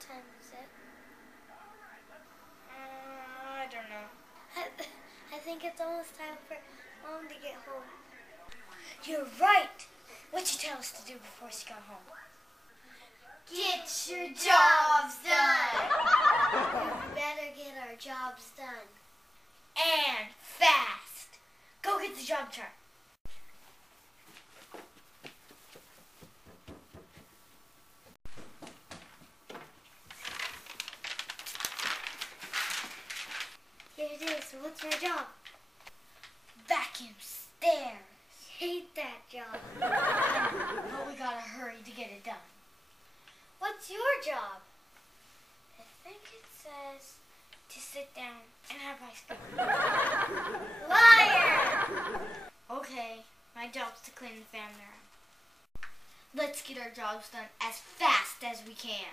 time is it? I don't know. I think it's almost time for Mom to get home. You're right. What'd you tell us to do before she got home? Get your jobs done. We better get our jobs done. And fast. Go get the job chart. Here it is. What's my job? Vacuum stairs. Hate that job. But we gotta hurry to get it done. What's your job? I think it says to sit down and have ice cream. Liar! Okay, my job's to clean the family room. Let's get our jobs done as fast as we can.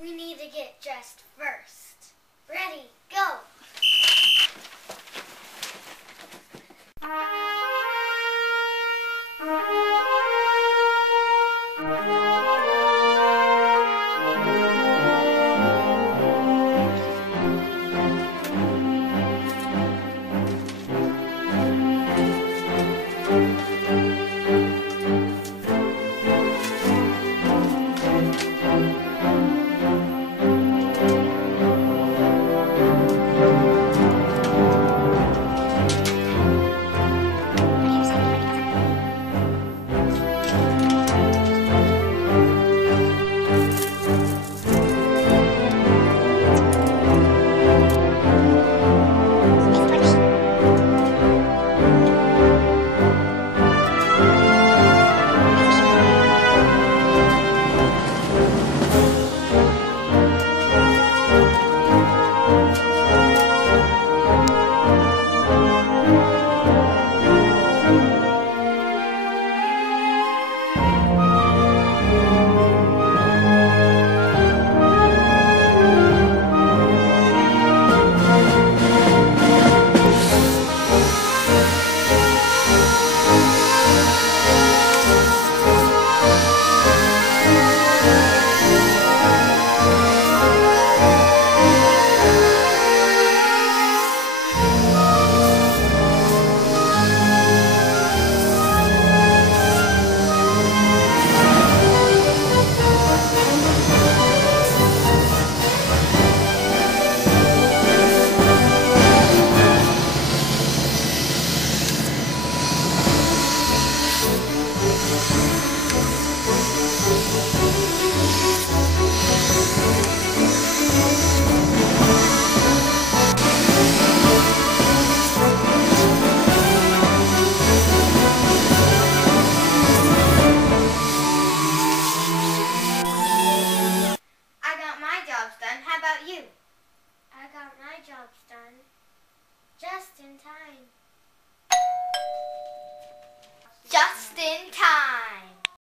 We need to get dressed first. Ready, go! I got my jobs done. Just in time. Just in time.